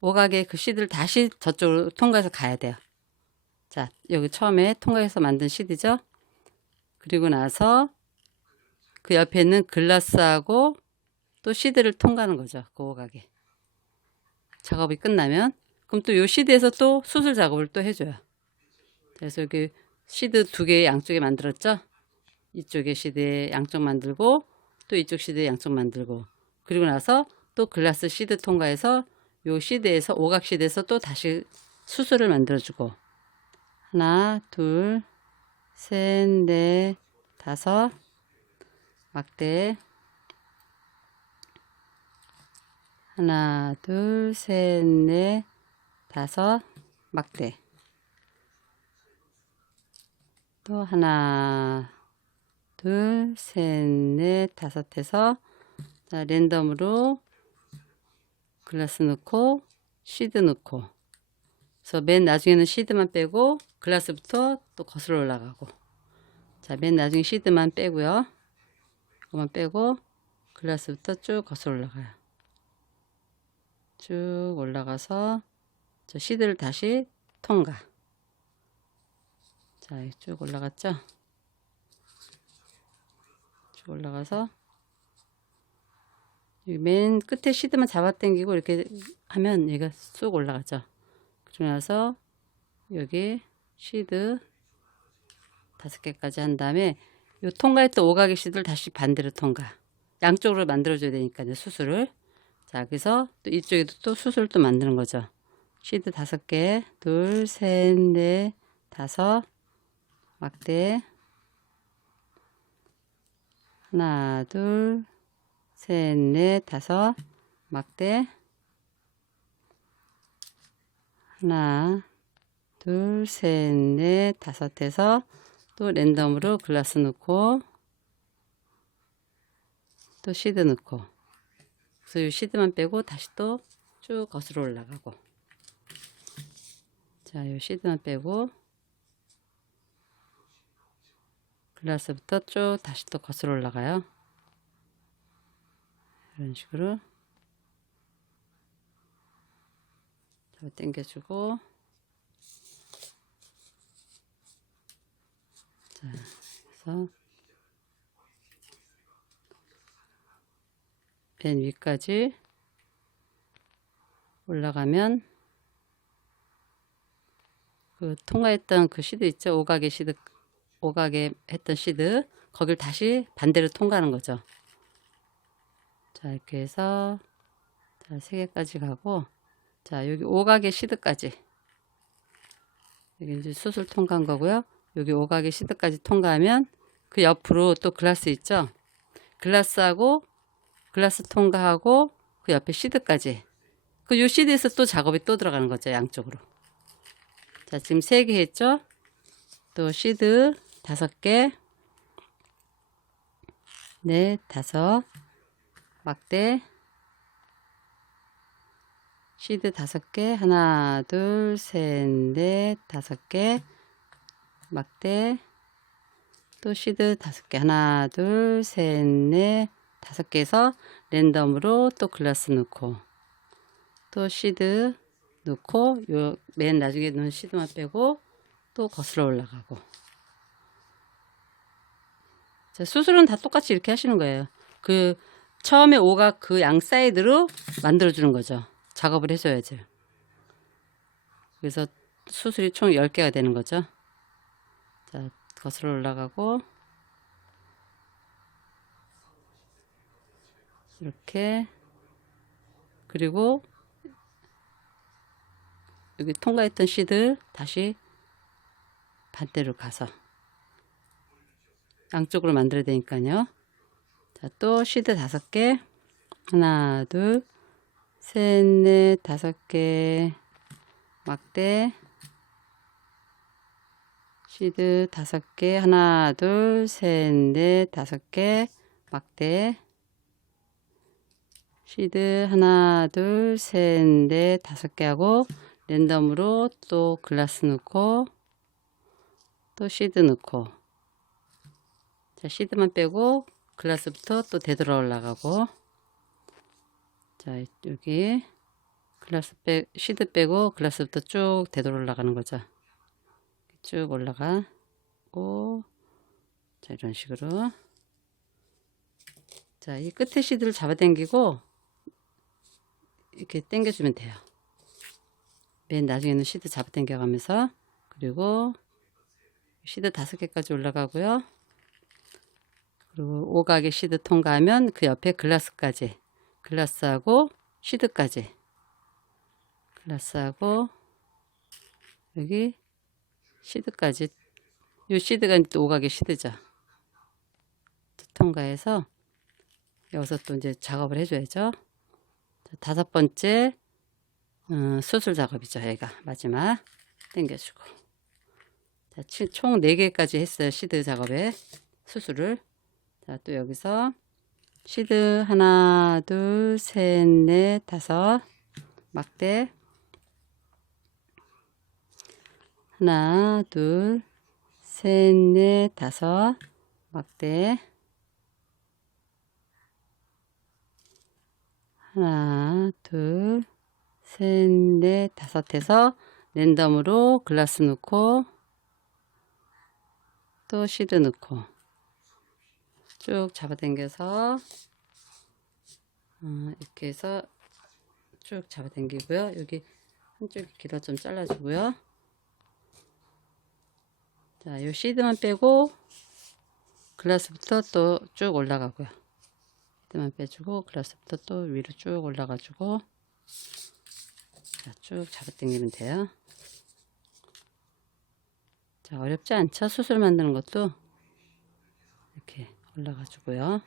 오각의 그 시드를 다시 저쪽으로 통과해서 가야 돼요. 자, 여기 처음에 통과해서 만든 시드죠? 그리고 나서 그 옆에 있는 글라스하고 또 시드를 통과하는 거죠. 그 오각에. 작업이 끝나면. 그럼 또 요 시드에서 또 수술 작업을 또 해줘요. 그래서 여기 시드 2개 양쪽에 만들었죠? 이쪽에 시드에 양쪽 만들고 또 이쪽 시드에 양쪽 만들고 그리고 나서 또 글라스 시드 통과해서 요 시드에서 오각 시드에서 또 다시 수술을 만들어주고 하나, 둘, 셋, 넷, 5 막대 하나, 둘, 셋, 넷, 5 막대 또 하나, 둘, 셋, 넷, 5 해서 자, 랜덤으로 글라스 넣고 시드 넣고 그래서 맨 나중에는 시드만 빼고 글라스부터 또 거슬러 올라가고 자, 맨 나중에 시드만 빼고요. 이거만 빼고 글라스부터 쭉 거슬러 올라가요. 쭉 올라가서 저 시드를 다시 통과. 자, 쭉 올라갔죠? 쭉 올라가서 맨 끝에 시드만 잡아당기고 이렇게 하면 얘가 쑥 올라가죠. 그러고 나서 여기 시드 5개까지 한 다음에 요 통과했던 오각의 시드를 다시 반대로 통과. 양쪽으로 만들어줘야 되니까 이제 수술을. 자, 그래서 또 이쪽에도 또 수술을 또 만드는 거죠. 시드 5개, 둘, 셋, 넷, 5 막대 하나, 둘, 셋, 넷, 5 막대 하나, 둘, 셋, 넷, 5 해서 또 랜덤으로 글라스 넣고 또 시드 넣고 그래서 이 시드만 빼고 다시 또 쭉 거슬러 올라가고 자, 이 시드만 빼고 글라스부터 쭉 다시 또 거슬러 올라가요. 이런 식으로 잡아 당겨주고 자, 그래서 맨 위까지 올라가면 그 통과했던 그 시드 있죠? 오각에 했던 시드 거길 다시 반대로 통과하는 거죠. 자, 이렇게 해서 자, 3개까지 가고 자, 여기 오각의 시드까지 여기 이제 수술 통과한 거고요. 여기 오각의 시드까지 통과하면 그 옆으로 또 글라스 있죠? 글라스하고 글라스 통과하고 그 옆에 시드까지 그 요 시드에서 또 작업이 또 들어가는 거죠. 양쪽으로. 자, 지금 3개 했죠? 또 시드 5개 넷, 다섯, 막대, 시드 5개, 하나, 둘, 셋, 넷, 5개, 막대, 또 시드 5개, 하나, 둘, 셋, 넷, 5개에서 랜덤으로 또 글라스 넣고, 또 시드 넣고, 요 맨 나중에 넣은 시드만 빼고, 또 거슬러 올라가고. 자, 수술은 다 똑같이 이렇게 하시는 거예요. 처음에 오각 그 양 사이드로 만들어주는 거죠. 작업을 해줘야죠. 그래서 수술이 총 10개가 되는 거죠. 자, 거슬러 올라가고, 이렇게, 그리고 여기 통과했던 시드 다시 반대로 가서 양쪽으로 만들어야 되니까요. 자, 또 시드 5개, 하나, 둘, 셋, 넷, 5개, 막대, 시드 5개, 하나, 둘, 셋, 넷, 5개, 막대, 시드 하나, 둘, 셋, 넷, 5개 하고, 랜덤으로 또 글라스 넣고, 또 시드 넣고, 자, 시드만 빼고, 글라스부터 또 되돌아 올라가고, 자, 여기, 시드 빼고, 글라스부터 쭉 되돌아 올라가는 거죠. 쭉 올라가고, 자, 이런 식으로. 자, 이 끝에 시드를 잡아당기고, 이렇게 당겨주면 돼요. 맨 나중에는 시드 잡아당겨 가면서, 그리고 시드 5개까지 올라가고요. 그리고 오각의 시드 통과하면 그 옆에 글라스까지, 글라스하고 시드까지, 글라스하고 여기 시드까지, 이 시드가 또 오각의 시드죠. 통과해서 여기서 또 이제 작업을 해줘야죠. 자, 5번째 수술 작업이죠. 얘가 마지막 당겨주고. 자, 총 4개까지 했어요. 시드 작업에 수술을. 자, 또 여기서 시드 하나, 둘, 셋, 넷, 5, 막대 하나, 둘, 셋, 넷, 5, 막대 하나, 둘, 셋, 넷, 5에서 랜덤으로 글라스 넣고, 또 시드 넣고, 쭉 잡아당겨서, 이렇게 해서 쭉 잡아당기고요. 여기 한쪽이 길어 좀 잘라주고요. 자, 요 시드만 빼고, 글라스부터 또 쭉 올라가고요. 시드만 빼주고, 글라스부터 또 위로 쭉 올라가지고, 자, 쭉 잡아당기면 돼요. 자, 어렵지 않죠? 수술 만드는 것도 이렇게 올라가지고요.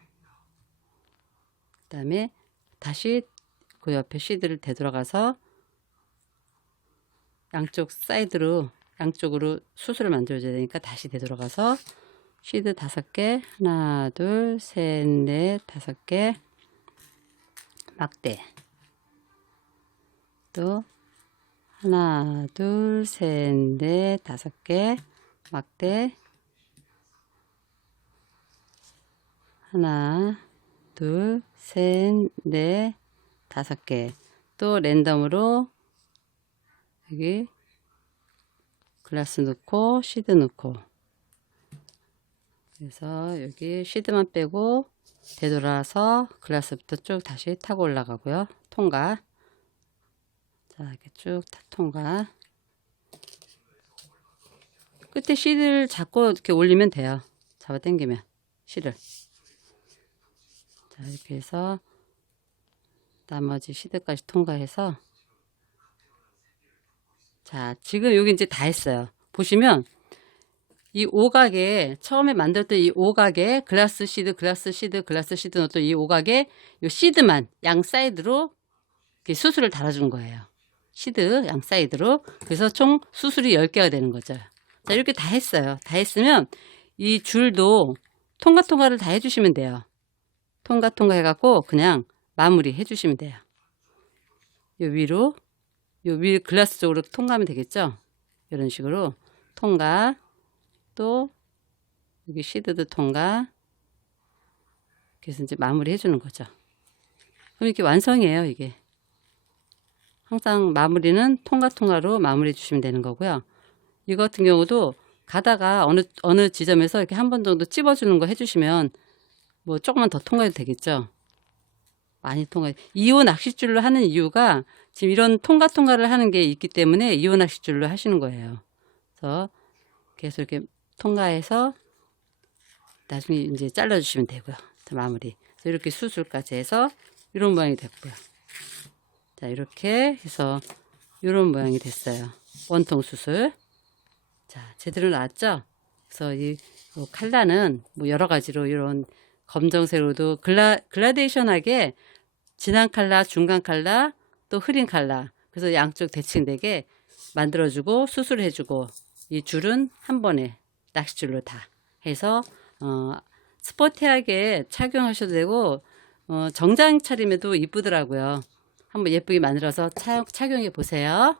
그 다음에 다시 그 옆에 시드를 되돌아가서 양쪽 사이드로, 양쪽으로 수술을 만들어줘야 되니까 다시 되돌아가서 시드 5개, 하나, 둘, 셋, 넷, 5개, 막대, 또 하나, 둘, 셋, 넷, 5개, 막대, 하나, 둘, 셋, 넷, 5개. 또 랜덤으로 여기 글라스 넣고 시드 넣고, 그래서 여기 시드만 빼고 되돌아서 글라스부터 쭉 다시 타고 올라가고요. 통과. 자, 이렇게 쭉 통과. 끝에 시드를 잡고 이렇게 올리면 돼요. 잡아 당기면 시를. 자, 이렇게 해서 나머지 시드까지 통과해서, 자, 지금 여기 이제 다 했어요. 보시면 이 오각에, 처음에 만들었던 이 오각에 글라스 시드, 글라스 시드, 글라스 시드 넣었던 이 오각에 요 시드만 양 사이드로 이렇게 수술을 달아준 거예요. 시드 양 사이드로. 그래서 총 수술이 10개가 되는 거죠. 자, 이렇게 다 했어요. 다 했으면 이 줄도 통과를 다 해주시면 돼요. 통과 해갖고 그냥 마무리 해주시면 돼요. 요 위로, 요 위 글라스 쪽으로 통과하면 되겠죠? 이런 식으로 통과, 또 여기 시드도 통과. 그래서 이제 마무리 해주는 거죠. 그럼 이렇게 완성이에요, 이게. 항상 마무리는 통과로 마무리해 주시면 되는 거고요. 이거 같은 경우도 가다가 어느 지점에서 이렇게 한 번 정도 찝어주는 거 해주시면 뭐 조금만 더 통과해도 되겠죠. 많이 통과. 2호 낚싯줄로 하는 이유가 지금 이런 통과를 하는 게 있기 때문에 2호 낚싯줄로 하시는 거예요. 그래서 계속 이렇게 통과해서 나중에 이제 잘라주시면 되고요. 마무리. 그래서 이렇게 수술까지 해서 이런 모양이 됐고요. 자, 이렇게 해서 이런 모양이 됐어요. 원통 수술. 자, 제대로 나왔죠? 그래서 이 칼라는 뭐 여러 가지로 이런 검정색으로도 글라데이션하게 진한 칼라, 중간 칼라, 또 흐린 칼라. 그래서 양쪽 대칭되게 만들어주고 수술해주고 이 줄은 한 번에 낚싯줄로 다 해서 스포티하게 착용하셔도 되고 정장 차림에도 이쁘더라고요. 한번 예쁘게 만들어서 착용해 보세요.